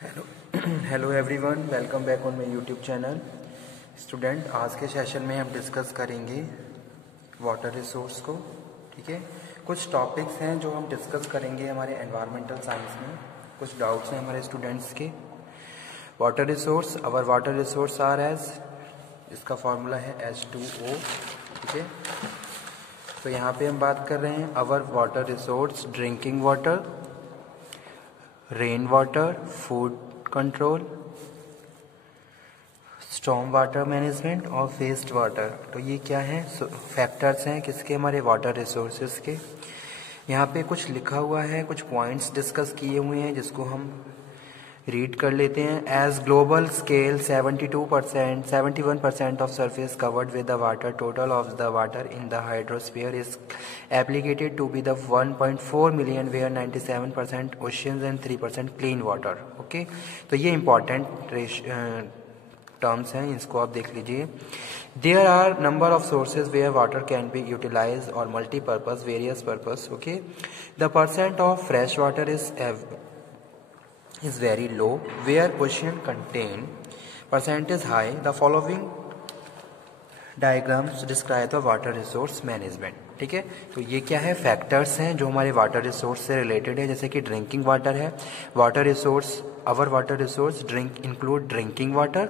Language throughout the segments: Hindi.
Hello hello everyone, welcome back on my YouTube channel. Student, आज के सेशन में हम डिस्कस करेंगे वाटर रिसोर्स को। ठीक है, कुछ टॉपिक्स हैं जो हम डिस्कस करेंगे हमारे एनवायरमेंटल साइंस में। कुछ डाउट्स हैं हमारे स्टूडेंट्स के। Water resource, our water resource are as, इसका फॉर्मूला है H2O। ठीक है, तो यहाँ पे हम बात कर रहे हैं our water resource, drinking water, rain water, food control, storm water management और वेस्ट वाटर। तो ये क्या है, फैक्टर्स हैं किसके, हमारे वाटर रिसोर्सेज के। यहाँ पे कुछ लिखा हुआ है, कुछ पॉइंट्स डिस्कस किए हुए हैं जिसको हम रीड कर लेते हैं। As global scale 71% of surface covered with the water, total of the water in the hydrosphere is applicated to be the 1.4 million, where 97% oceans and 3% clean water. Okay, तो ये इंपॉर्टेंट टर्म्स हैं, इसको आप देख लीजिए। There are number of sources where water can be utilise और multipurpose, various purpose. Okay, the percent of fresh water is very low, where ocean contain percent is high. The following diagrams describe the water resource management. ठीक है, तो ये क्या है, फैक्टर्स हैं जो हमारे वाटर रिसोर्स से रिलेटेड है। जैसे कि ड्रिंकिंग वाटर है, water resource, our water resource include drinking water,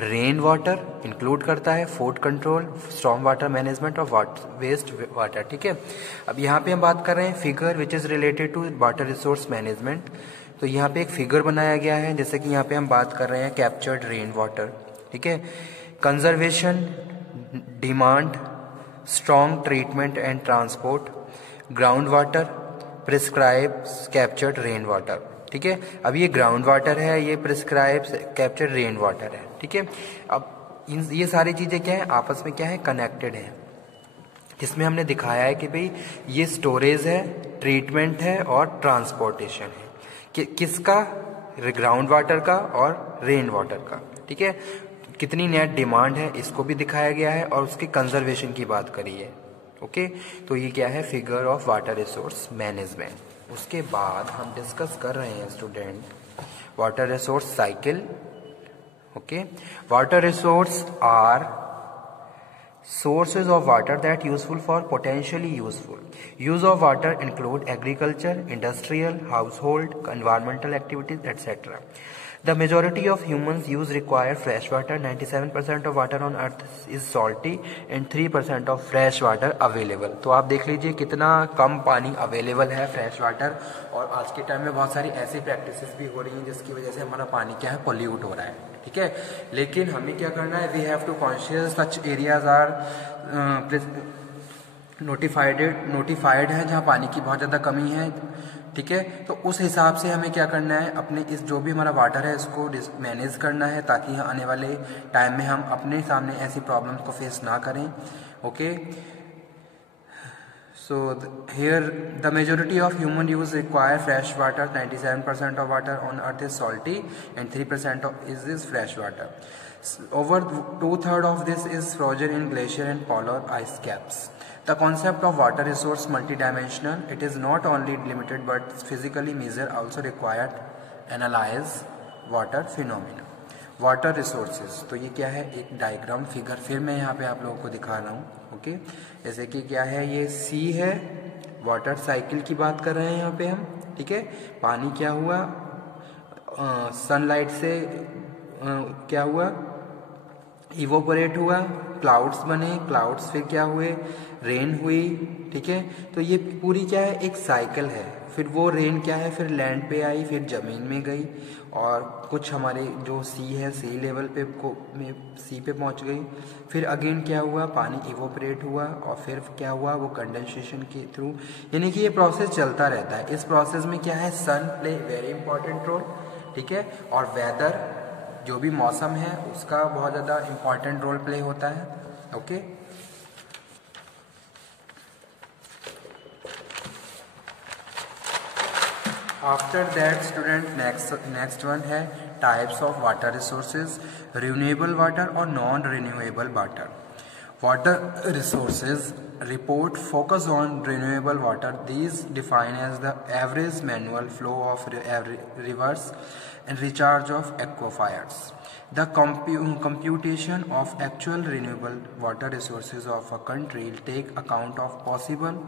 rain water include करता है, food control, storm water management और वेस्ट वाटर। ठीक है, अब यहाँ पे हम बात कर रहे हैं figure which is related to water resource management. तो यहाँ पे एक फिगर बनाया गया है, जैसे कि यहाँ पे हम बात कर रहे हैं कैप्चर्ड रेन वाटर। ठीक है, conservation, demand, strong treatment and transport, ground water, prescribe captured rain water. ठीक है, अब ये ग्राउंड वाटर है, ये प्रिस्क्राइब कैप्चर्ड रेन वाटर है। ठीक है, अब ये सारी चीजें क्या है, आपस में क्या है, कनेक्टेड है। जिसमें हमने दिखाया है कि भाई ये स्टोरेज है, ट्रीटमेंट है और ट्रांसपोर्टेशन है। किसका, ग्राउंड वाटर का और रेन वाटर का। ठीक है, कितनी नेट डिमांड है इसको भी दिखाया गया है और उसके कंजर्वेशन की बात करी है। ओके, तो ये क्या है, figure of water resource management. उसके बाद हम डिस्कस कर रहे हैं student water resource cycle. Okay, water resource are sources of water that useful for potentially useful. Use of water include agriculture, industrial, household, environmental activities, etc. The majority of humans use require fresh water. 97% of water on earth is salty and 3% of fresh water available. तो आप देख लीजिए कितना कम पानी अवेलेबल है, फ्रेश वाटर। और आज के टाइम में बहुत सारी ऐसी प्रैक्टिसेस भी हो रही हैं जिसकी वजह से हमारा पानी क्या है, पॉल्यूट हो रहा है। ठीक है, लेकिन हमें क्या करना है, we have to conscious such areas are notified है जहाँ पानी की बहुत ज़्यादा कमी है। ठीक है, तो उस हिसाब से हमें क्या करना है, अपने इस जो भी हमारा वाटर है इसको मैनेज करना है, ताकि आने वाले टाइम में हम अपने सामने ऐसी प्रॉब्लम्स को फेस ना करें। Okay, so here the majority of human use require fresh water. 97% of water on earth is salty and 3% is fresh water. Over 2/3 of this is frozen in glacier and polar ice caps. The concept of water resource multidimensional. It is not only limited but physically measure also required analyze water phenomena. Water resources, तो ये क्या है, एक डायग्राम फिगर फिर मैं यहाँ पे आप लोगों को दिखा रहा हूँ। ओके, जैसे कि क्या है, ये सी है, वाटर साइकिल की बात कर रहे हैं यहाँ पे हम। ठीक है, पानी क्या हुआ, सनलाइट से क्या हुआ, इवोपोरेट हुआ, क्लाउड्स बने, क्लाउड्स फिर क्या हुए, रेन हुई। ठीक है, तो ये पूरी क्या है, एक साइकिल है। फिर वो रेन क्या है, फिर लैंड पे आई, फिर जमीन में गई और कुछ हमारे जो सी है, सी लेवल पे सी पे पहुंच गई। फिर अगेन क्या हुआ, पानी इवोपरेट हुआ और फिर क्या हुआ, वो कंडेंसेशन के थ्रू, यानी कि ये प्रोसेस चलता रहता है। इस प्रोसेस में क्या है, सन प्ले वेरी इंपॉर्टेंट रोल। ठीक है, और वेदर, जो भी मौसम है उसका बहुत ज़्यादा इंपॉर्टेंट रोल प्ले होता है। Okay, after that student next one है types of water resources, renewable water और non renewable water. Water resources report focus on renewable water. These define as the average manual flow of rivers and recharge of aquifers. The computation of actual renewable water resources of a country take account of possible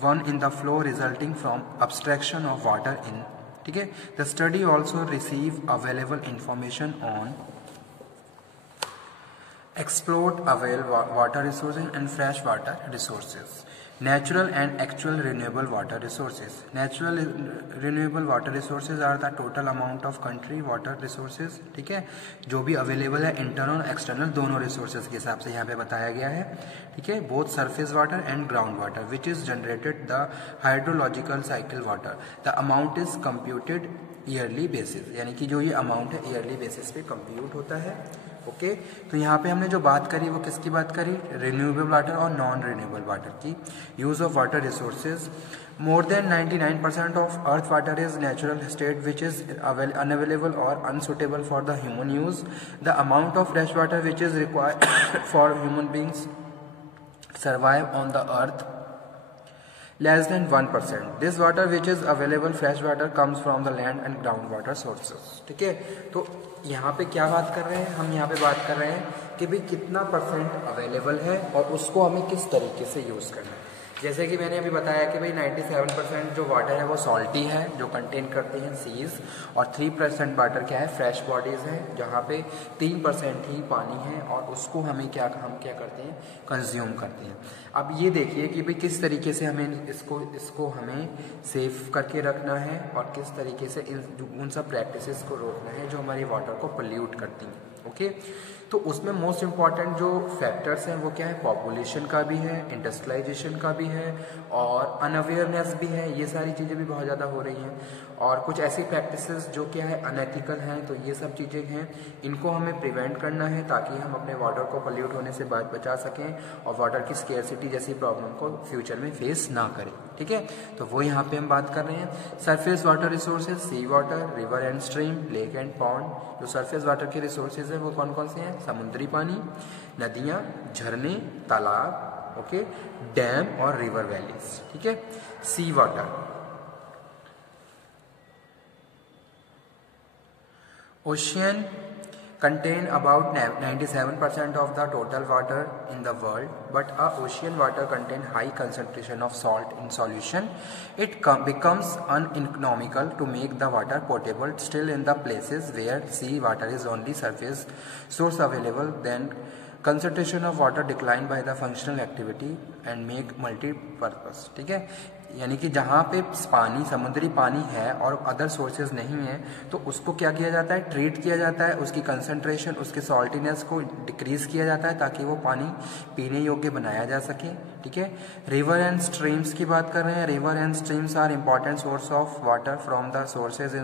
one in the flow resulting from abstraction of water in. ठीक है. The study also receive available information on explored available water resources and fresh water resources, natural and actual renewable water resources. Natural renewable water resources are the total amount of country water resources. ठीक है, जो भी अवेलेबल है इंटरनल और एक्सटर्नल दोनों रिसोर्सेज के हिसाब से यहाँ पे बताया गया है. ठीक है, both surface water and ground water which is generated the hydrological cycle water. The amount is computed yearly basis, यानी कि जो ये अमाउंट है ईयरली बेसिस पे कंप्यूट होता है. ओके तो यहाँ पे हमने जो बात करी वो किसकी बात करी, रिन्यूएबल वाटर और नॉन रिन्यूएबल वाटर की. Use of water resources. More than 99% of earth water is natural state which is unavailable और unsuitable for the human use. The amount of fresh water which is required for human beings survive on the earth less than 1%. This water which is available fresh water comes from the land and groundwater sources. ठीक है, तो यहाँ पे क्या बात कर रहे हैं हम, यहाँ पे बात कर रहे हैं कि भाई कितना % अवेलेबल है और उसको हमें किस तरीके से यूज़ करना है. जैसे कि मैंने अभी बताया कि भाई 97% जो वाटर है वो सॉल्टी है जो कंटेन करते हैं सीज, और 3% वाटर क्या है, फ्रेश बॉडीज़ है, जहाँ पे 3% ही पानी है और उसको हम क्या करते हैं, कंज्यूम करते हैं. अब ये देखिए कि भाई किस तरीके से हमें इसको हमें सेफ करके रखना है और किस तरीके से उन सब प्रैक्टिसेस को रोकना है जो हमारी वाटर को पोल्यूट करती हैं. ओके तो उसमें मोस्ट इम्पॉर्टेंट जो फैक्टर्स हैं वो क्या है, पॉपुलेशन का भी है, इंडस्ट्रियलाइजेशन का भी है और अनअवेयरनेस भी है. ये सारी चीज़ें भी बहुत ज़्यादा हो रही हैं और कुछ ऐसी प्रैक्टिसेस जो क्या है अनएथिकल हैं. तो ये सब चीज़ें हैं, इनको हमें प्रिवेंट करना है ताकि हम अपने वाटर को पोल्यूट होने से बचा सकें और वाटर की स्केर्सिटी जैसी प्रॉब्लम को फ्यूचर में फेस ना करें. ठीक है, तो वो यहाँ पे हम बात कर रहे हैं. Surface water resources, sea water, river and stream, lake and pond. जो सरफेस वाटर के रिसोर्सेज हैं वो कौन कौन से हैं, समुद्री पानी, नदियाँ, झरने, तालाब, ओके, डैम और रिवर वैलीज. ठीक है. सी water, ocean contain about 97% of the total water in the world, but ocean water contain high concentration of salt in solution. It becomes uneconomical to make the water potable. Still, in the places where sea water is only surface source available, then concentration of water decline by the functional activity and make multi-purpose. ठीक है, यानी कि जहाँ पे पानी, समुद्री पानी है और अदर सोर्सेज नहीं है तो उसको क्या किया जाता है, ट्रीट किया जाता है, उसकी कंसंट्रेशन, उसके सॉल्टीनेस को डिक्रीज किया जाता है ताकि वो पानी पीने योग्य बनाया जा सके. ठीक है. रिवर एंड स्ट्रीम्स की बात कर रहे हैं. River and streams are important source of water from the sources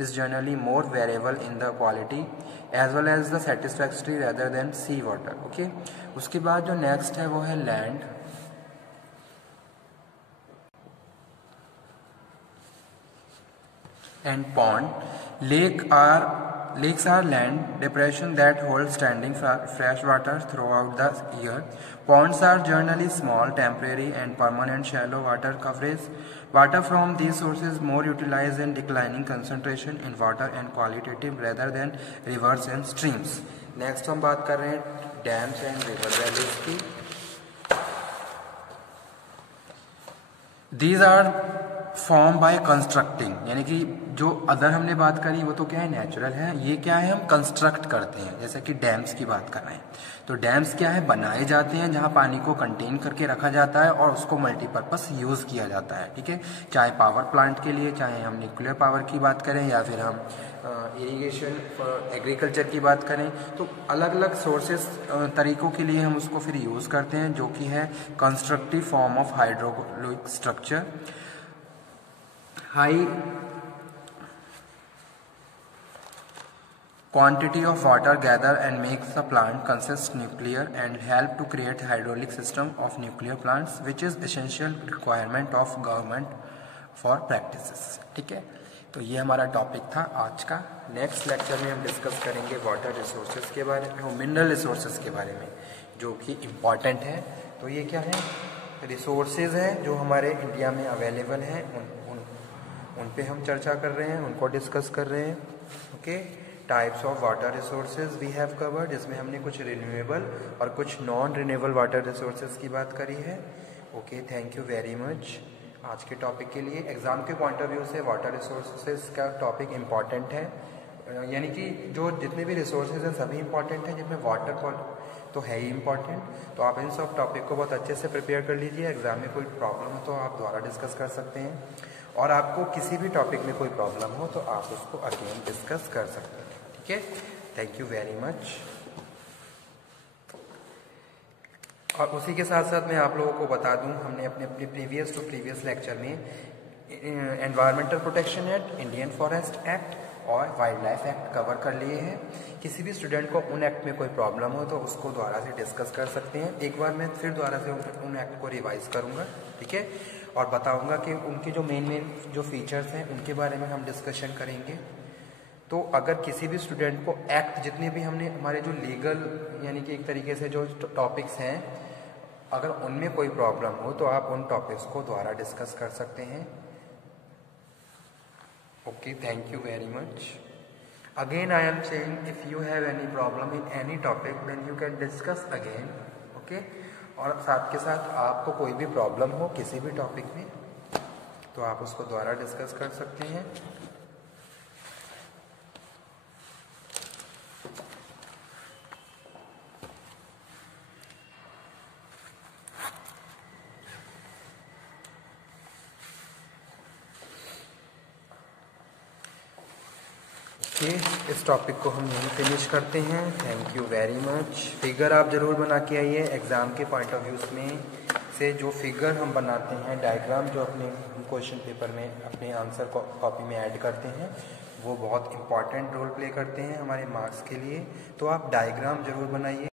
is generally more variable in the quality as well as the satisfactory rather than sea water. Okay, उसके बाद जो नेक्स्ट है वो है land and pond. Lakes are land depression that hold standing fresh water throughout the year. Ponds are generally small, temporary and permanent shallow water coverage. Water from these sources more utilized in declining concentration in water and qualitative rather than rivers and streams. Next हम बात कर रहे हैं डैम्स एंड रिवर वैलीज की. These are form by constructing, यानी कि जो अदर हमने बात करी वो तो क्या है, नेचुरल है. ये क्या है, हम कंस्ट्रक्ट करते हैं. जैसे कि डैम्स की बात कर रहे हैं तो डैम्स क्या है, बनाए जाते हैं जहां पानी को कंटेन करके रखा जाता है और उसको मल्टीपर्पस यूज किया जाता है. ठीक है, चाहे पावर प्लांट के लिए, चाहे हम न्यूक्लियर पावर की बात करें या फिर हम इरिगेशन एग्रीकल्चर की बात करें, तो अलग अलग सोर्सेस तरीकों के लिए हम उसको फिर यूज करते हैं, जो कि है constructive form of hydraulic structure. High quantity of water gather and makes the plant consist nuclear and help to create hydraulic system of nuclear plants, which is essential requirement of government for practices. ठीक है, तो ये हमारा टॉपिक था आज का. नेक्स्ट लेक्चर में हम डिस्कस करेंगे वाटर रिसोर्सेज के बारे में और मिनरल रिसोर्सेज के बारे में, जो कि इम्पॉर्टेंट है. तो ये क्या है, रिसोर्सेज हैं जो हमारे इंडिया में अवेलेबल हैं, उन पे हम चर्चा कर रहे हैं, उनको डिस्कस कर रहे हैं। Okay, types of water resources we have covered, जिसमें हमने कुछ रिन्यूएबल और कुछ नॉन रिन्यूएबल वाटर रिसोर्सेज की बात करी है। Okay, thank you very much आज के टॉपिक के लिए। एग्जाम के पॉइंट ऑफ व्यू से वाटर रिसोर्सेज का टॉपिक इम्पॉर्टेंट है, यानी कि जो जितने भी रिसोर्सेज हैं सभी इंपॉर्टेंट हैं, जिनमें वाटर तो है ही इम्पॉर्टेंट। तो आप इन सब टॉपिक को बहुत अच्छे से प्रिपेयर कर लीजिए। एग्जाम में कोई प्रॉब्लम हो तो आप दोबारा डिस्कस कर सकते हैं, और आपको किसी भी टॉपिक में कोई प्रॉब्लम हो तो आप उसको अगेन डिस्कस कर सकते हैं। ठीक है, थैंक यू वेरी मच। और उसी के साथ साथ मैं आप लोगों को बता दूं, हमने अपने प्रीवियस लेक्चर में environmental protection act, Indian forest act और वाइल्ड लाइफ एक्ट कवर कर लिए हैं। किसी भी स्टूडेंट को उन एक्ट में कोई प्रॉब्लम हो तो उसको दोबारा से डिस्कस कर सकते हैं। एक बार मैं फिर दोबारा से उन एक्ट को रिवाइज करूंगा, ठीक है, और बताऊंगा कि उनके जो मेन जो फीचर्स हैं उनके बारे में हम डिस्कशन करेंगे। तो अगर किसी भी स्टूडेंट को एक्ट, जितने भी हमने हमारे जो लीगल यानी कि एक तरीके से जो टॉपिक्स हैं, अगर उनमें कोई प्रॉब्लम हो तो आप उन टॉपिक्स को दोबारा डिस्कस कर सकते हैं। Okay, thank you very much. Again I am saying, if you have any problem in any topic then you can discuss again. Okay, और साथ के साथ आपको कोई भी प्रॉब्लम हो किसी भी टॉपिक में तो आप उसको दोबारा डिस्कस कर सकते हैं। इस टॉपिक को हम यहीं फिनिश करते हैं। Thank you very much. Figure आप ज़रूर बना के आइए। एग्ज़ाम के पॉइंट ऑफ व्यूज़ में से जो फिगर हम बनाते हैं, डायग्राम जो अपने क्वेश्चन पेपर में अपने आंसर कॉपी में ऐड करते हैं, वो बहुत इंपॉर्टेंट रोल प्ले करते हैं हमारे मार्क्स के लिए। तो आप डायग्राम ज़रूर बनाइए।